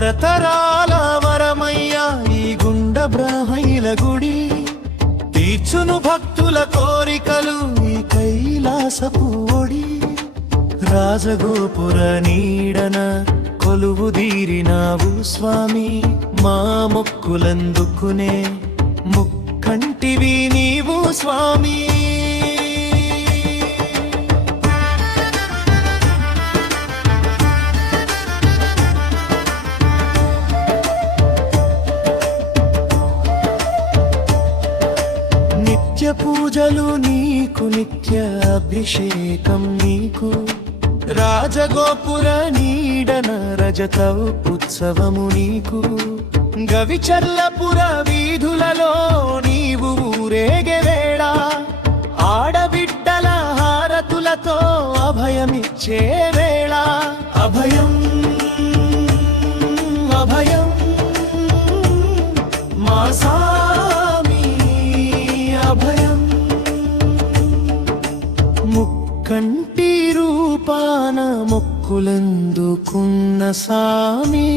తరతరాల వరమయ్యా ఈ గుండ బ్రహ్మయ్యల గుడి తీర్చును భక్తుల కోరికలు ఈ కైలాసపు ఒడి రాజగోపుర నీడన కొలువు దీరినావు స్వామి మా మొక్కులందుకునే ముక్కంటివి నీవు స్వామి నిత్య పూజలు నీకు నిత్య అభిషేకం నీకు రాజగోపుర నీడన రజత ఉత్సవము నీకు గవిచర్లపుర వీధులలో నీవు ఊరేగే వేళ ఆడబిడ్డల హారతులతో అభయమిచ్చే వేళ అభయం అభయం మా సామి అభయం ముక్కంటి రూపాన మొక్కులందుకున్న సామి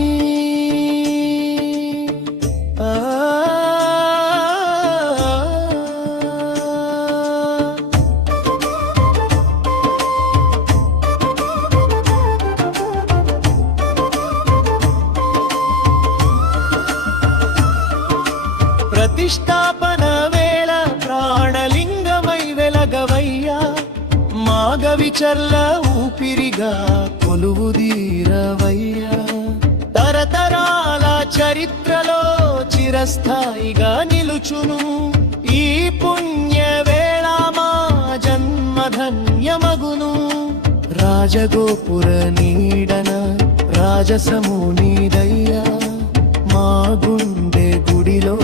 ప్రతిష్టాపన వేళ ప్రాణలింగమై వెలగవయ్యా మాగవిచర్ల ఊపిరిగా కొలువుదీరవయ్యా తరతరాల చరిత్రలో చిరస్థాయిగా నిలుచును ఈ పుణ్య వేళ మా జన్మధన్యమగును రాజగోపుర నీడన రాజసము నీదయ్యా మా గుండె గుడిలో